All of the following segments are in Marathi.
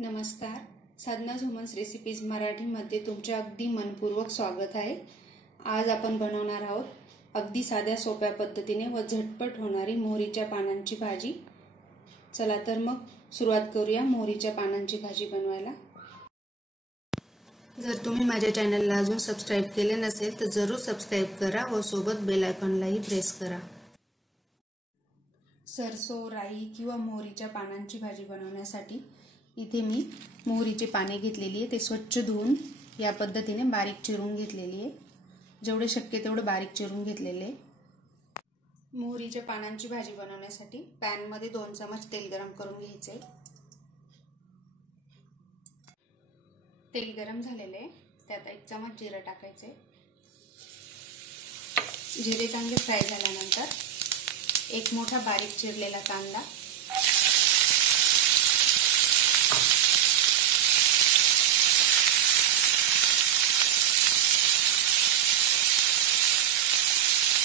नमस्कार. साधना झोमन रेसिपीज मराठीमध्ये तुमचे अगदी मनपूर्वक स्वागत आहे. आज आपण बनवणार आहोत अगदी साध्या सोप्या पद्धतीने व झटपट होणारी मोहरीच्या पानांची भाजी. चला तर मग सुरुवात करूया मोहरीच्या पानांची भाजी बनवायला. जर तुम्ही माझ्या चॅनलला अजून सबस्क्राइब केले नसेल तर जरूर सबस्क्राइब करा व सोबत बेल आयकॉनलाही प्रेस करा. सरसो, राई किंवा मोहरीच्या पानांची भाजी बनवण्यासाठी इथे मी मोहरीची पाने घेतलेली आहे. ते स्वच्छ धुवून या पद्धतीने बारीक चिरून घेतलेली आहे. जेवढे शक्य तेवढे बारीक चिरून घेतलेले आहे. मोहरीच्या पानांची भाजी बनवण्यासाठी पॅन मध्ये 2 चमच तेल गरम करून घ्यायचे. तेल गरम झालेले आहे. त्यात 1 चमच जिरे टाकायचे. जिरे चांगले फ्राय झाल्यानंतर 1 मोठा बारीक चिरलेला कांदा,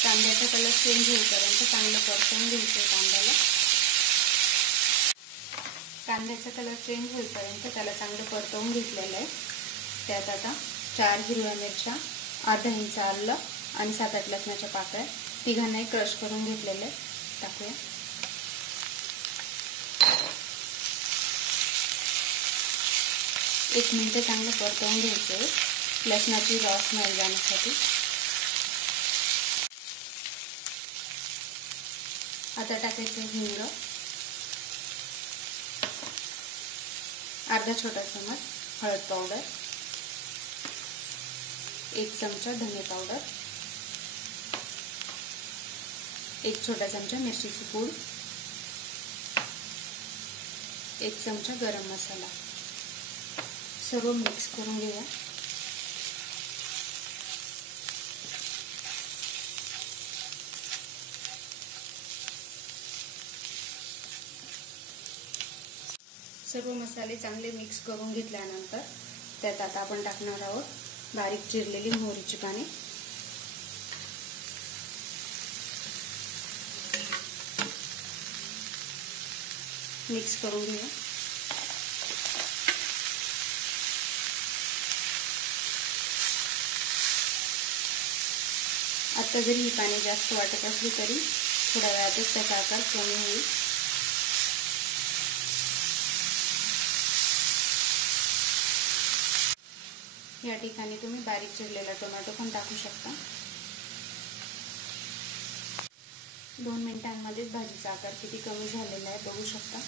कांद्याचा कलर चेंज होईपर्यंत चांगलं परतवून घ्यायचं. कांद्याचा कलर चेंज होईपर्यंत त्याला चांगलं परतवून घेतलेलं आहे. त्यात आता 4 हिरव्या मिरच्या, अर्धा इंच आलं आणि 7-8 लसणाच्या पाकळ्या तिघांनाही क्रश करून घेतलेले टाकूया. एक मिनिट चांगलं परतवून घ्यायचं लसणाची रस स्मेल जाण्यासाठी. आता टाकायचं हिंग, अर्धा छोटा चमच हळद पावडर, 1 चमचा धने पावडर, 1 छोटा चमचा मिरचीची पूड, 1 चमचा गरम मसाला. सर्व मिक्स करून घेऊया. सर्व मसाले चांगले मिक्स करून घेतल्यानंतर त्यात आता आपण टाकणार आहोत बारीक चिरलेली मोहरीची पाने. मिक्स करून घेऊया. आता जरी ही पाने जास्त वाटत असली तरी थोड्या वेळातच त्याचा आकार कमी होईल. या ठिकाणी तुम्ही बारीक चिरलेला टोमॅटो पण टाकू शकता. 2 मिनिटांमध्ये भाजीचा आकार किती कमी झालेला आहे बघू शकता.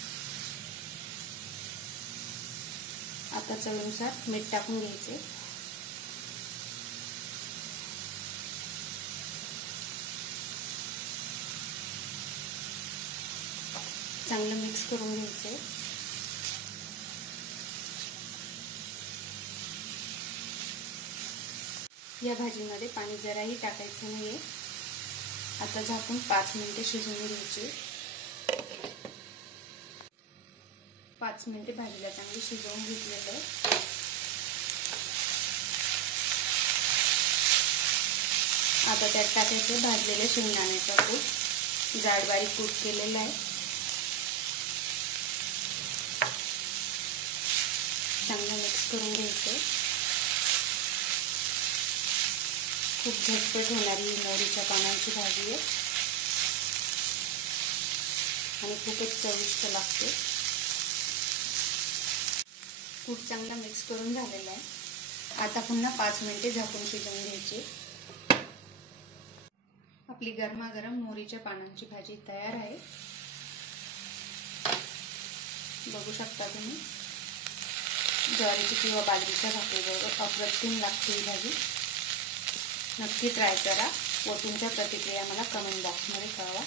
आता चवीनुसार मीठ टाकून घ्यायचे. चांगलं मिक्स करून घ्यायचे. या भाजीमध्ये पाणी जराही टाकायचं नाहीये. आता झाकून 5 मिनिटे शिजवून घ्यायची. 5 मिनिटे भाजीला चांगली शिजवून घेतलेलं आहे. आता त्यात टाकायचं भाजलेले शेंगदाण्याचा कूट, जाड बारीक कूट केलेला आहे. चांगलं मिक्स करून घ्यायचं. खूप झटपट होणारी मोहरीच्या पानांची भाजी आहे आणि खूपच चविष्ट लागते. कूट चांगला मिक्स करून झालेला आहे. आता पुन्हा 5 मिनिटे झाकून शिजवून घ्यायची. आपली गरमागरम मोहरीच्या पानांची भाजी तयार आहे. बघू शकता तुम्ही. ज्वारीची किंवा बाजरीच्या भाकरीबरोबर अप्रतिम लागते ही भाजी. नक्की ट्राय करा व तुमच्या प्रतिक्रिया मला कमेंट बॉक्समध्ये कळवा.